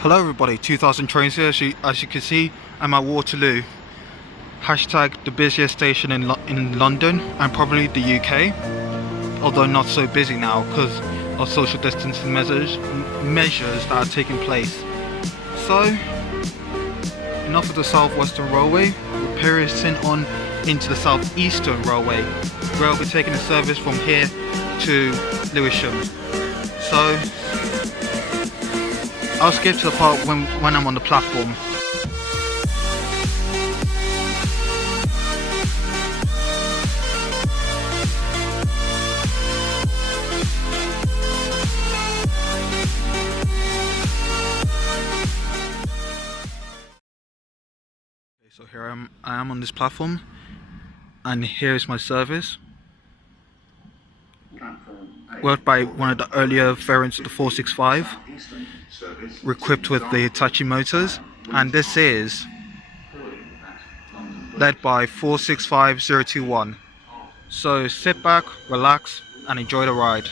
Hello everybody, 2000 trains here. As you can see, I'm at Waterloo. Hashtag the busiest station in London and probably the UK. Although not so busy now because of social distancing measures that are taking place. So, enough of the Southwestern Railway. We're piercing on into the Southeastern Railway, where I'll be taking a service from here to Lewisham. So, I'll skip to the part when I'm on the platform. So here I am on this platform, and here is my service. Worked by one of the earlier variants of the 465, equipped with the Hitachi motors, and this is led by 465021. So sit back, relax, and enjoy the ride.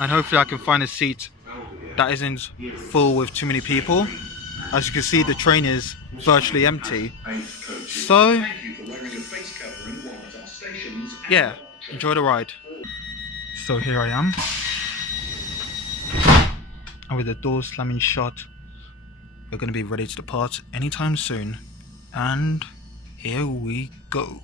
And hopefully I can find a seat that isn't full with too many people. As you can see, the train is virtually empty. So yeah, enjoy the ride. So here I am, and with the door slamming shut, we're going to be ready to depart anytime soon. And here we go.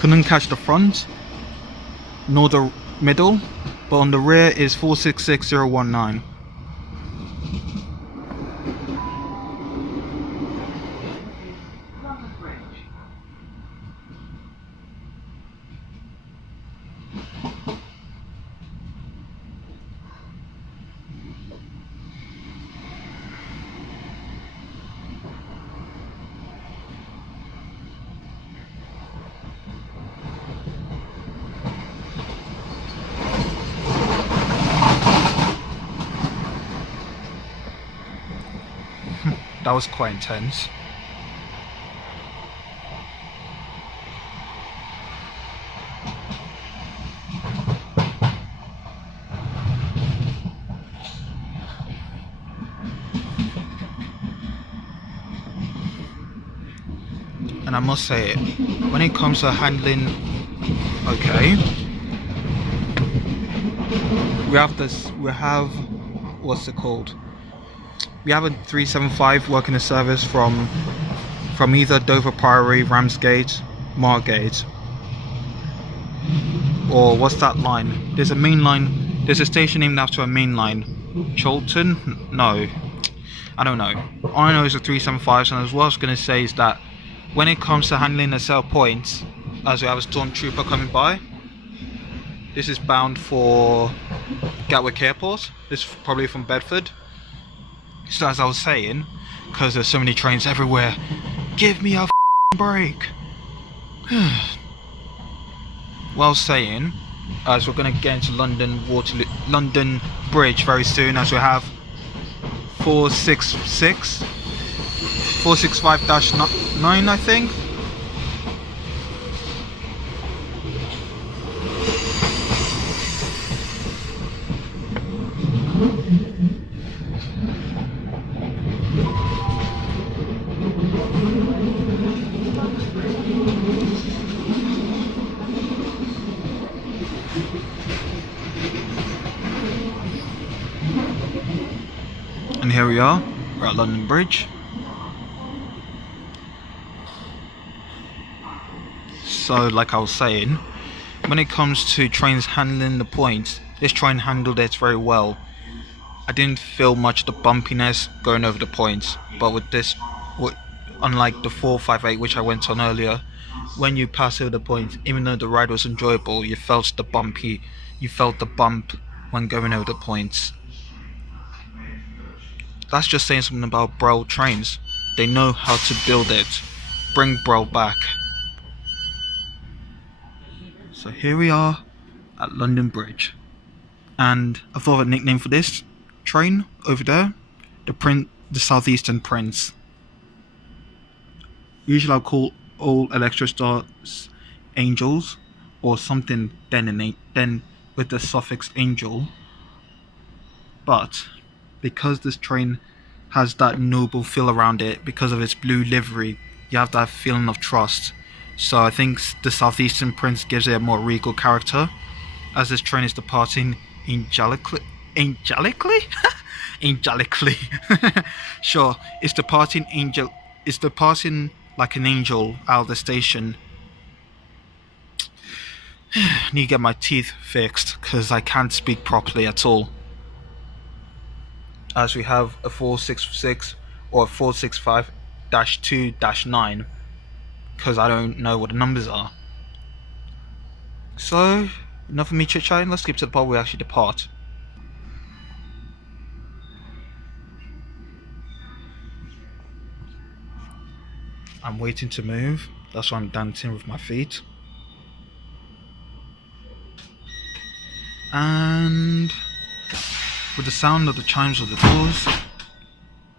Couldn't catch the front nor the middle, but on the rear is 466019. That was quite intense. And I must say it, when it comes to handling, okay, we have what's it called? We have a 375 working a service from either Dover Priory, Ramsgate, Margate, or what's that line? There's a main line. There's a station named after a main line. Cholton? No, I don't know. All I know is the 375s, and what I was going to say is that when it comes to handling the sell points, as we have a stormtrooper coming by, this is bound for Gatwick Airport. This is probably from Bedford. So as I was saying, because there's so many trains everywhere, give me a break. What I was saying, as we're going to get into London Bridge very soon, as we have 465-9, I think. And here we are, we're at London Bridge. So like I was saying, when it comes to trains handling the points, this train handled it very well. I didn't feel much of the bumpiness going over the points, but with this, unlike the 458 which I went on earlier, when you pass over the points, even though the ride was enjoyable, you felt the bump when going over the points. That's just saying something about Braille trains. They know how to build it. Bring Braille back. So here we are at London Bridge. And I thought of a nickname for this train over there, the Southeastern Prince. Usually I'll call all electro stars angels or something then with the suffix angel. But because this train has that noble feel around it, because of its blue livery, you have that feeling of trust. So I think the Southeastern Prince gives it a more regal character, as this train is departing angelically. Angelically. Sure, it's departing like an angel out of the station. Need to get my teeth fixed because I can't speak properly at all. As we have a 466 or a 465-2-9, because I don't know what the numbers are. So, enough of me chit-chatting, let's skip to the part where we actually depart. I'm waiting to move, that's why I'm dancing with my feet. And with the sound of the chimes of the doors,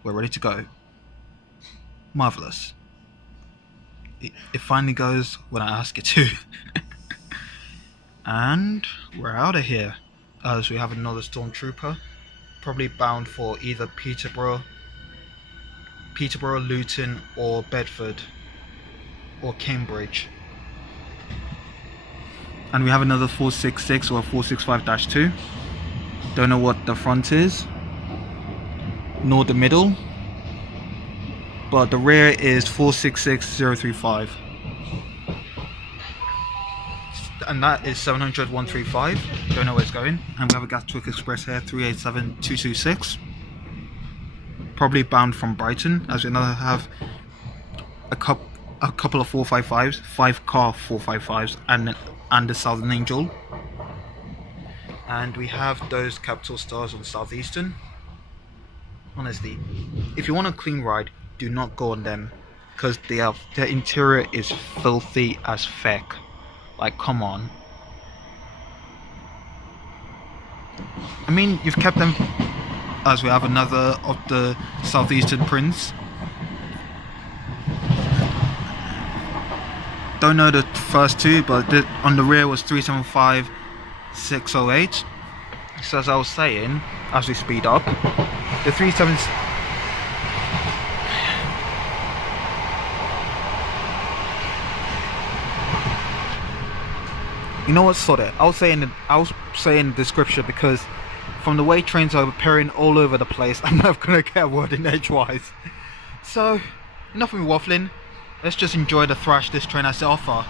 we're ready to go. Marvelous. It finally goes when I ask it to. And we're out of here, as we have another stormtrooper, probably bound for either Peterborough, Luton, or Bedford, or Cambridge. And we have another 466 or 465-2. Don't know what the front is, nor the middle, but the rear is 466035. And that is 700-135. Don't know where it's going. And we have a Gatwick Express here, 387-226. Probably bound from Brighton, as we now have a couple of 455s, 5-car 455s, and the Southern Angel. And we have those capital stars on Southeastern. Honestly, if you want a clean ride, do not go on them, because their interior is filthy as feck. Like, come on. I mean, you've kept them, as we have another of the Southeastern Prince. Don't know the first two, but on the rear was 375-608. So as I was saying, as we speed up, the 37. You know what, sort it. I'll say in the description, because from the way trains are appearing all over the place, I'm never gonna get a word in edgewise. So, enough of me waffling. Let's just enjoy the thrash this train has to offer.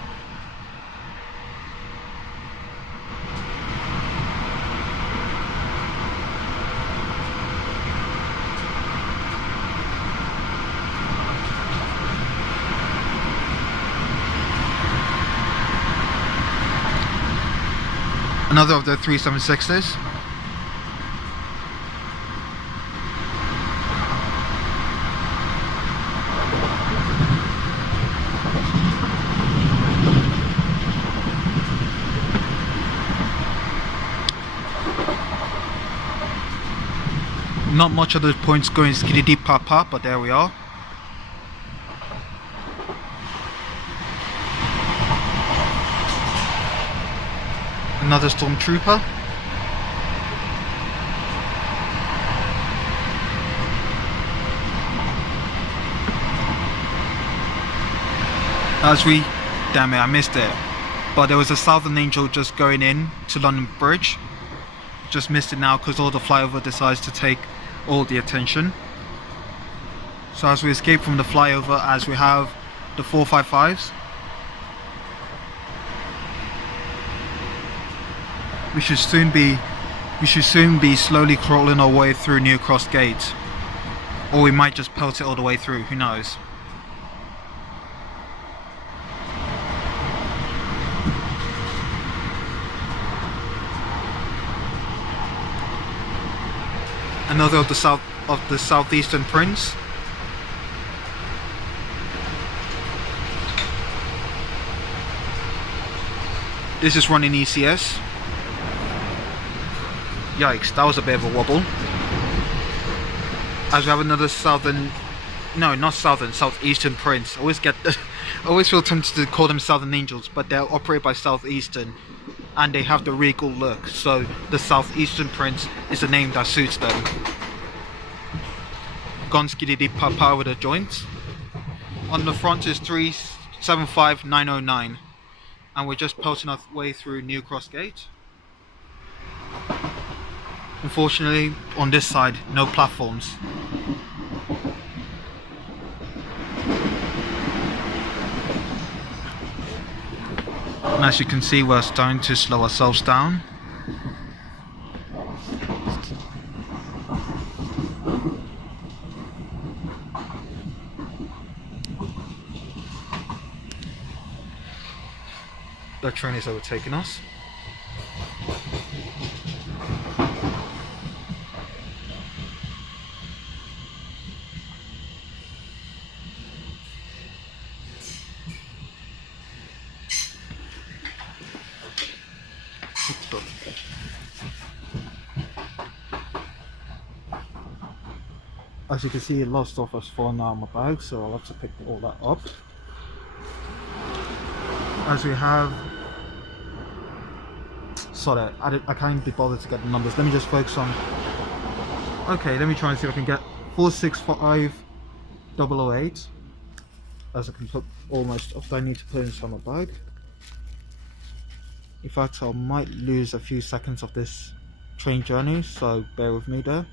Another of the 376s. Not much of the points going skiddy pop, but there we are. Another stormtrooper. Damn it, I missed it. But there was a Southern Angel just going in to London Bridge. Just missed it now because all the flyover decides to take all the attention. So as we escape from the flyover, as we have the 455s. We should soon be slowly crawling our way through New Cross Gate, or we might just pelt it all the way through. Who knows? Another of the Southeastern Prince. This is running ECS. Yikes, that was a bit of a wobble. As we have another Southeastern Prince. I always feel tempted to call them Southern Angels, but they're operated by Southeastern, and they have the regal look. So the Southeastern Prince is the name that suits them. Gone skiddy papa with the joints. On the front is 375909, and we're just pelting our way through New Cross Gate. Unfortunately, on this side, no platforms. And as you can see, we're starting to slow ourselves down. The train is overtaking us. As you can see, a lot of stuff has fallen out of my bag, so I'll have to pick all that up. As we have... Sorry, I can't be bothered to get the numbers. Let me just focus on... Okay, let me try and see if I can get 465008. As I can put all my stuff that I need to put inside my bag. In fact, I might lose a few seconds of this train journey, so bear with me there.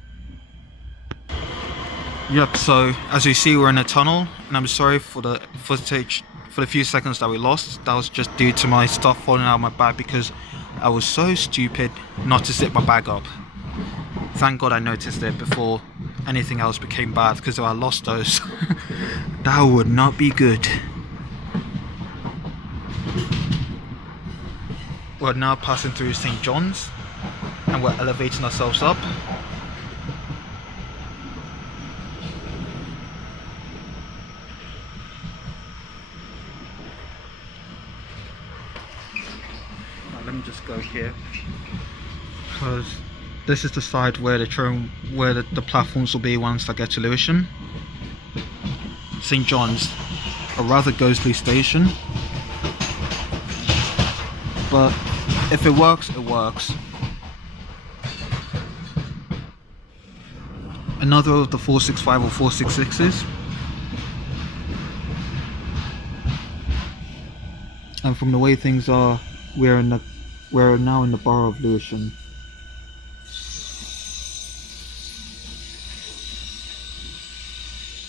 Yep, so as you see, we're in a tunnel, and I'm sorry for the footage, for the few seconds that we lost. That was just due to my stuff falling out of my bag because I was so stupid not to zip my bag up. Thank God I noticed it before anything else became bad, because if I lost those, that would not be good. We're now passing through St. John's, and we're elevating ourselves up. Let me just go here, because this is the side where the platforms will be once I get to Lewisham. St. John's, a rather ghostly station, but if it works, it works. Another of the 465 or 466s, and from the way things are, we're now in the borough of Lewisham.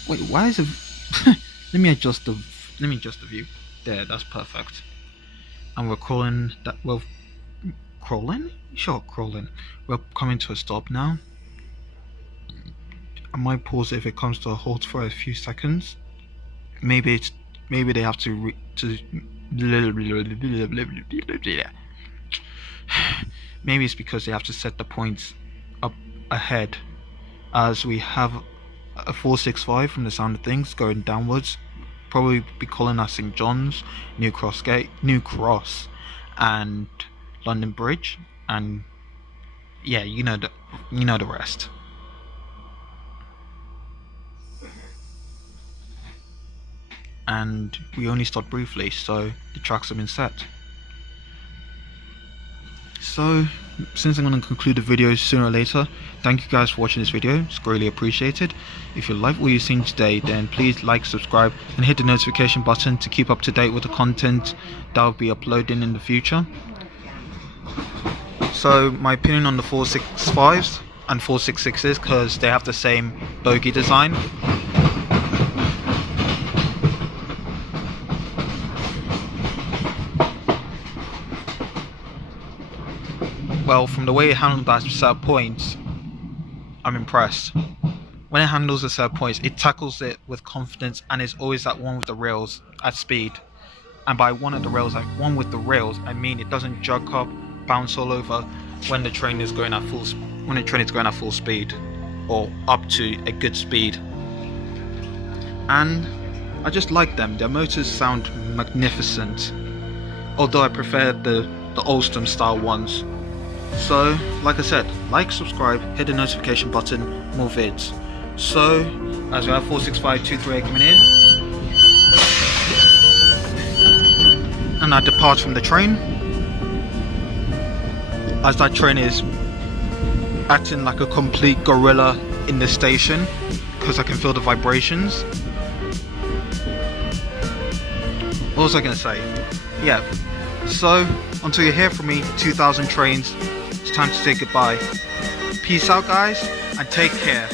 Wait, why is it? let me adjust the view. There, that's perfect. And we're crawling. Crawling? Sure, crawling. We're coming to a stop now. I might pause it if it comes to a halt for a few seconds. Maybe they have to maybe it's because they have to set the points up ahead, as we have a 465 from the sound of things going downwards. Probably be calling us St. John's, New Cross, and London Bridge, and yeah, you know the rest. And we only stopped briefly, so the tracks have been set. So since I'm going to conclude the video sooner or later, thank you guys for watching this video. It's greatly appreciated. If you like what you've seen today, then please like, subscribe, and hit the notification button to keep up to date with the content that I'll be uploading in the future. So my opinion on the 465s and 466s, because they have the same bogie design. Well, from the way it handled that set points, I'm impressed. When it handles the set points, it tackles it with confidence, and is always at one with the rails at speed. And by one with the rails, I mean it doesn't jerk up, bounce all over when the train is going at full speed, or up to a good speed. And I just like them. Their motors sound magnificent, although I prefer the Alstom style ones. So, like I said, like, subscribe, hit the notification button, more vids. So, as we have 465238 coming in, and I depart from the train, as that train is acting like a complete gorilla in the station, because I can feel the vibrations. What was I going to say? Yeah, so until you hear from me, 2000 trains, it's time to say goodbye. Peace out, guys, and take care.